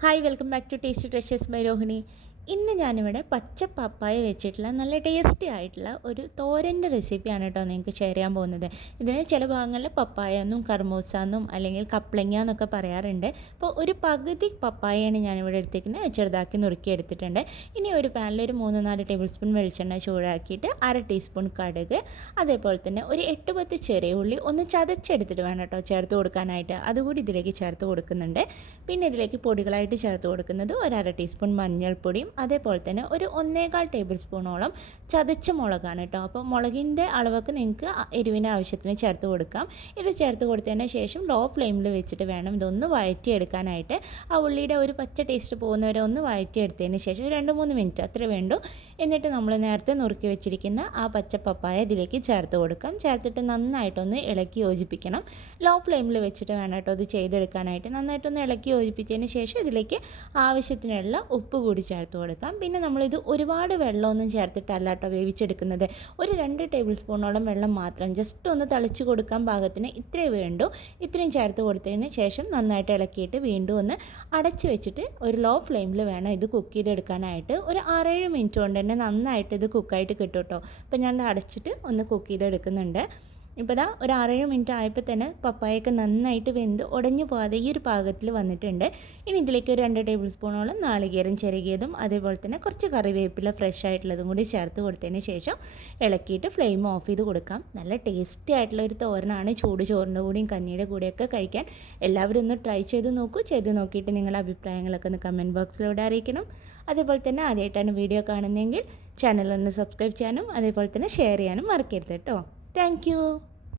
Hi welcome back to tasty dishes my Rohini ഇന്ന് ഞാനിവിടെ പച്ച പപ്പായ വെച്ചിട്ടുള്ള നല്ല ടേസ്റ്റി ആയിട്ടുള്ള ഒരു തോരന്റെ റെസിപ്പിയാണ് കേട്ടോ നിങ്ങൾക്ക് ഷെയർ ചെയ്യാൻ പോകുന്നത്. ഇതിന് ചില ഭാഗങ്ങളിൽ പപ്പായ എന്നും കർമോസ എന്നും അല്ലെങ്കിൽ കപ്ലങ്ങ എന്നൊക്കെ പറയാറുണ്ട്. അപ്പോൾ ഒരു പകുതി പപ്പായയാണ് ഞാനിവിടെ എടുത്തിരിക്കുന്നത്. ചെറുതാക്കി നുറുക്കി എടുത്തിട്ടുണ്ട്. ഇനി ഒരു പാനിൽ ഒരു മൂന്ന് നാല് ടേബിൾ സ്പൂൺ വെളിച്ചെണ്ണ ചൂടാക്കിയിട്ട് അര ടീസ്പൂൺ കടുക് അതേപോലെ തന്നെ ഒരു എട്ട് പത്ത് ചെറിയ ഉള്ളി ഒന്ന് ചതച്ചെടുത്തിട്ട് വേണം കേട്ടോ ചേർത്ത് കൊടുക്കാനായിട്ട്. അതുകൂടി ഇതിലേക്ക് ചേർത്ത് കൊടുക്കുന്നുണ്ട്. പിന്നെ ഇതിലേക്ക് പൊടികളായിട്ട് ചേർത്ത് കൊടുക്കുന്നത് ഒരു അര ടീസ്പൂൺ മഞ്ഞൾപ്പൊടിയും അതേപോലെ തന്നെ ഒരു ഒന്നേകാൽ ടേബിൾ സ്പൂണോളം ചതച്ച മുളകാണ് കേട്ടോ. അപ്പോൾ മുളകിന്റെ അളവൊക്കെ നിങ്ങൾക്ക് എരിവിന് ആവശ്യത്തിന് ചേർത്ത് കൊടുക്കാം. ഇത് ചേർത്ത് കൊടുത്തതിന് ശേഷം ലോ ഫ്ലെയിമിൽ വെച്ചിട്ട് വേണം ഇതൊന്ന് വഴറ്റിയെടുക്കാനായിട്ട്. ആ ഉള്ളിയുടെ ഒരു പച്ച ടേസ്റ്റ് പോകുന്നവരെ ഒന്ന് വഴറ്റിയെടുത്തതിന് ശേഷം രണ്ട് മൂന്ന് മിനിറ്റ് അത്ര വേണ്ടു. എന്നിട്ട് നമ്മൾ നേരത്തെ നുറുക്കി വെച്ചിരിക്കുന്ന ആ പച്ച പപ്പായ ഇതിലേക്ക് ചേർത്ത് കൊടുക്കാം. ചേർത്തിട്ട് നന്നായിട്ടൊന്ന് ഇളക്കി യോജിപ്പിക്കണം. ലോ ഫ്ലെയിമിൽ വെച്ചിട്ട് വേണം കേട്ടോ ഇത് ചെയ്തെടുക്കാനായിട്ട്. നന്നായിട്ടൊന്ന് ഇളക്കി യോജിപ്പിച്ചതിന് ശേഷം ഇതിലേക്ക് ആവശ്യത്തിനുള്ള ഉപ്പ് കൂടി ചേർത്ത് കൊടുക്കാം. പിന്നെ നമ്മളിത് ഒരുപാട് വെള്ളമൊന്നും ചേർത്തിട്ടല്ല കേട്ടോ വേവിച്ചെടുക്കുന്നത്. ഒരു രണ്ട് ടേബിൾ സ്പൂണോളം വെള്ളം മാത്രം ജസ്റ്റ് ഒന്ന് തളിച്ച് കൊടുക്കാൻ പാകത്തിന് ഇത്രേ വേണ്ടു. ഇത്രയും ചേർത്ത് കൊടുത്തതിന് ശേഷം നന്നായിട്ട് ഇളക്കിയിട്ട് വീണ്ടും ഒന്ന് അടച്ച് വെച്ചിട്ട് ഒരു ലോ ഫ്ലെയിമിൽ വേണം ഇത് കുക്ക് ചെയ്തെടുക്കാനായിട്ട്. ഒരു ആറേഴ് മിനിറ്റ് കൊണ്ട് തന്നെ നന്നായിട്ട് ഇത് കുക്കായിട്ട് കിട്ടും കേട്ടോ. അപ്പോൾ ഞാൻ അടച്ചിട്ട് ഒന്ന് കുക്ക് ചെയ്തെടുക്കുന്നുണ്ട്. ഇപ്പോൾ ദാ ഒരു ആറേഴ് മിനിറ്റ് ആയപ്പോൾ തന്നെ പപ്പായൊക്കെ നന്നായിട്ട് വെന്ത് ഉടഞ്ഞു പോകാതെ ഈ ഒരു പാകത്തിൽ വന്നിട്ടുണ്ട്. ഇനി ഇതിലേക്ക് ഒരു രണ്ട് ടേബിൾ സ്പൂണോളം നാളികേരം ചെറുകിയതും അതേപോലെ തന്നെ കുറച്ച് കറിവേപ്പില ഫ്രഷ് ആയിട്ടുള്ളതും കൂടി ചേർത്ത് കൊടുത്തതിന് ശേഷം ഇളക്കിയിട്ട് ഫ്ലെയിം ഓഫ് ചെയ്ത് കൊടുക്കാം. നല്ല ടേസ്റ്റി ആയിട്ടുള്ള ഒരു തോരനാണ്. ചൂട് ചോറിന്റെ കൂടിയും കഞ്ഞിയുടെ കൂടെയൊക്കെ കഴിക്കാൻ എല്ലാവരും ഒന്ന് ട്രൈ ചെയ്ത് നോക്കൂ. ചെയ്ത് നോക്കിയിട്ട് നിങ്ങളുടെ അഭിപ്രായങ്ങളൊക്കെ ഒന്ന് കമന്റ് ബോക്സിലൂടെ അറിയിക്കണം. അതേപോലെ തന്നെ ആദ്യമായിട്ടാണ് വീഡിയോ കാണുന്നതെങ്കിൽ ചാനൽ ഒന്ന് സബ്സ്ക്രൈബ് ചെയ്യാനും അതേപോലെ തന്നെ ഷെയർ ചെയ്യാനും മറക്കരുത് കേട്ടോ. Thank you.